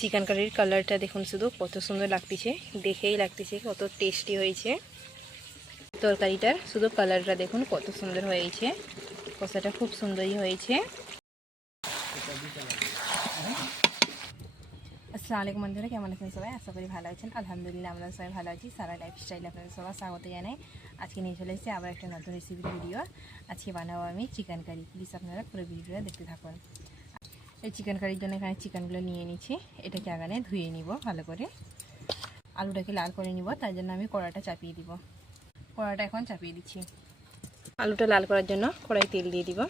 Chicken কারির কালারটা দেখুন শুধু কত সুন্দর লাগতেছে, দেখেই লাগতেছে কত টেস্টি হয়েছে। তরকারিটার শুধু কালারটা দেখুন কত সুন্দর হয়েছে, কষাটা খুব সুন্দরই হয়েছে। আসসালামু আলাইকুম বন্ধুরা, কেমন আছেন সবাই? আশা করি ভালো আছেন। আলহামদুলিল্লাহ আমরা সবাই ভালো আছি। সারা লাইফস্টাইল আপনাদের সবাই স্বাগত জানাই। আজকে নিয়ে চলে এসেছি আবার একটা নতুন রেসিপির ভিডিও। আজকে বানাবো আমি চিকেন কারি। প্লিজ আপনারা পুরো ভিডিওটা দেখতে থাকুন। এই চিকেন কারির জন্য এখানে চিকেনগুলো নিয়ে নিচ্ছি। এটাকে আগানে ধুয়ে নিব ভালো করে। আলুটাকে লাল করে নিব, তার জন্য আমি কড়াটা চাপিয়ে দিব। কড়াটা এখন চাপিয়ে দিচ্ছি। আলুটা লাল করার জন্য কড়াই তেল দিয়ে দিব,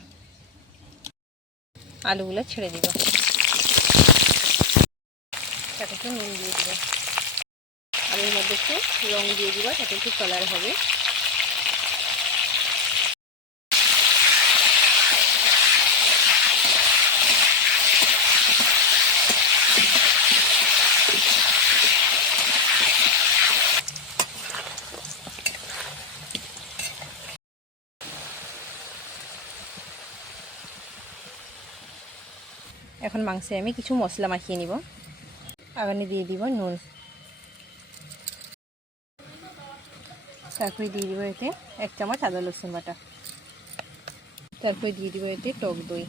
আলুগুলো ছেড়ে দিব, তাতে একটু নুন দিয়ে দিব, আলুর মধ্যে একটু রং দিয়ে দিব, তাতে একটু কালার হবে। এখন মাংসে আমি কিছু মশলা মাখিয়ে নিব। আগানে দিয়ে দিব নুন, তারপরে দিয়ে দিব এতে 1 চামচ আদা রসুন বাটা, তারপরে দিয়ে দিব এতে টক দই।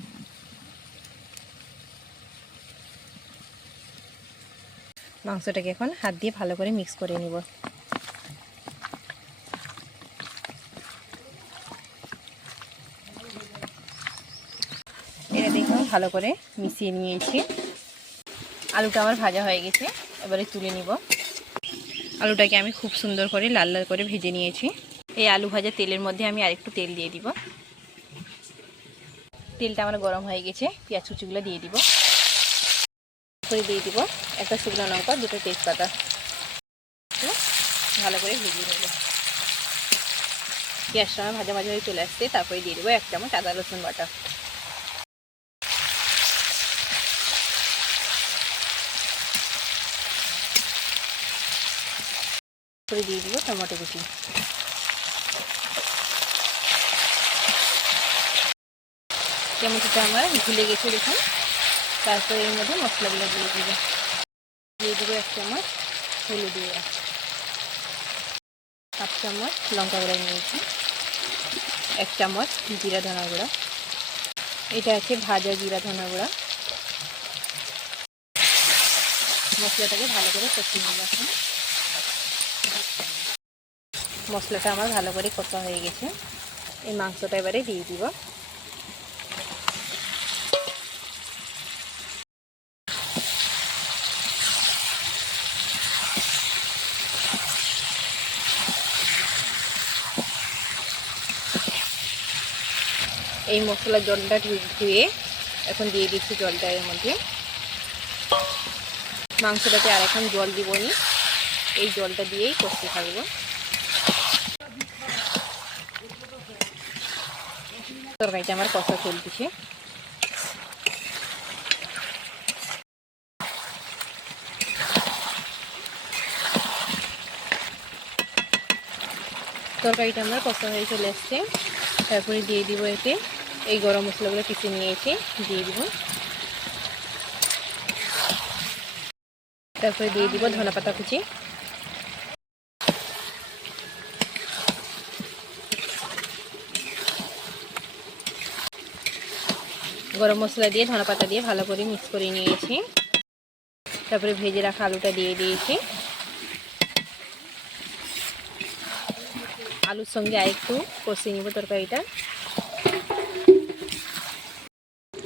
মাংসটাকে এখন হাত দিয়ে ভালো করে মিক্স করে নিব। এটা দেখুন ভালো করে মিশিয়ে নিয়েছি। আলুটা আমার ভাজা হয়ে গেছে, এবারে তুলে নিব। আলুটাকে আমি খুব সুন্দর করে লাল লাল করে ভেজে নিয়েছি। এই আলু ভাজা তেলের মধ্যে আমি আরেকটু তেল দিয়ে দিব। তেলটা আমার গরম হয়ে গেছে, পেঁয়াজ কুচিগুলো দিয়ে দিব। করে দিয়ে দিব একটা শুকনো লঙ্কা, 2টো তেজপাতা, ভালো করে ভেজে নেব। পেঁয়াজটা আমার ভাজা ভাজা হয়ে চলে আসছে, তারপরে দিয়ে দেবো 1 চামচ আদা রসুন বাটা, করে দিয়ে দিব টমেটো কুচি। টমেটোটা আমার ভুলে গেছে দেখুন। তারপরে এর মধ্যে মশলাগুলো দিয়ে দেবো। 1 চামচ হলুদ গুঁড়া, 1/2 চামচ লঙ্কা গুঁড়া নিয়েছি, 1 চামচ জিরা ধনা গুঁড়া, এটা আছে ভাজা জিরা ধনা গুঁড়া। মশলাটাকে ভালো করে কষিয়ে নেব। এখন মশলাটা আমার ভালো করে কষা হয়ে গেছে, এই মাংসটা এবারে দিয়ে দিব। এই মশলার জলটা ধুয়ে এখন দিয়ে দিচ্ছি জলটা এর মধ্যে। মাংসটাতে আর এখন জল দিবনি, এই জলটা দিয়েই কষতে থাকবো। তরকারিটা আমার কষা চলতেছে। তরকারিটা আমার কষা হয়ে চলে আসছে, তারপরে দিয়ে দিব এতে এই গরম মশলাগুলো পিষে নিয়েছি, দিয়ে দিব। তারপরে দিয়ে দিব ধনেপাতা কুচি, গরম মশলা দিয়ে ধনেপাতা দিয়ে ভালো করে মিক্স করে নিয়েছি। তারপরে ভেজে রাখা আলুটা দিয়ে দিয়েছি। আলুর সঙ্গে আরেকটু কষিয়ে নিব তরকারিটা।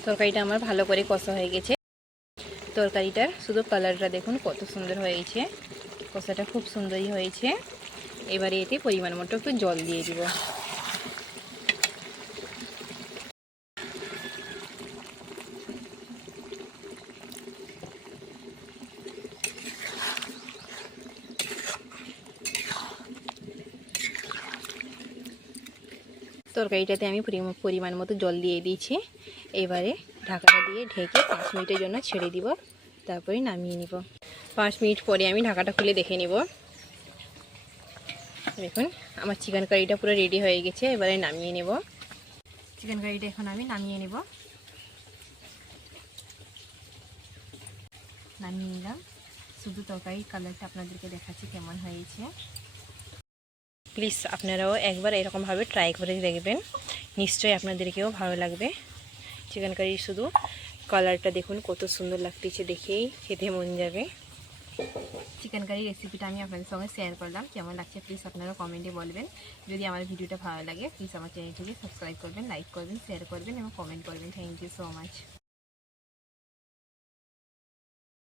তরকারিটা আমার ভালো করে কষা হয়ে গেছে। তরকারিটার শুধু কালারটা দেখুন কত সুন্দর হয়েছে, কষাটা খুব সুন্দরই হয়েছে। এবারে এতে পরিমাণ মতো একটু জল দিয়ে দিব। তরকারিটাতে আমি পরিমাণ মতো জল দিয়ে দিয়েছি। এবারে ঢাকাটা দিয়ে ঢেকে 5 মিনিটের জন্য ছেড়ে দিব, তারপরে নামিয়ে নিব। 5 মিনিট পরে আমি ঢাকাটা খুলে দেখে নিব। দেখুন আমার চিকেন কারিটা পুরো রেডি হয়ে গেছে, এবারে নামিয়ে নেব। চিকেন কারিটা এখন আমি নামিয়ে নেব। নামিয়ে নিলাম। শুধু তরকারির কালারটা আপনাদেরকে দেখাচ্ছি কেমন হয়েছে। প্লিজ আপনারাও একবার এরকমভাবে ট্রাই করে দেখবেন, নিশ্চয়ই আপনাদেরকেও ভালো লাগবে। চিকেন কারি শুধু কালারটা দেখুন কত সুন্দর লাগতেছে, দেখেই খেতে মন যাবে। চিকেন কারি রেসিপিটা আমি আপনাদের সঙ্গে শেয়ার করলাম, কেমন লাগছে প্লিজ আপনারা কমেন্টে বলবেন। যদি আমার ভিডিওটা ভালো লাগে প্লিজ আমার চ্যানেলটিকে সাবস্ক্রাইব করবেন, লাইক করবেন, শেয়ার করবেন এবং কমেন্ট করবেন। Thank you so much.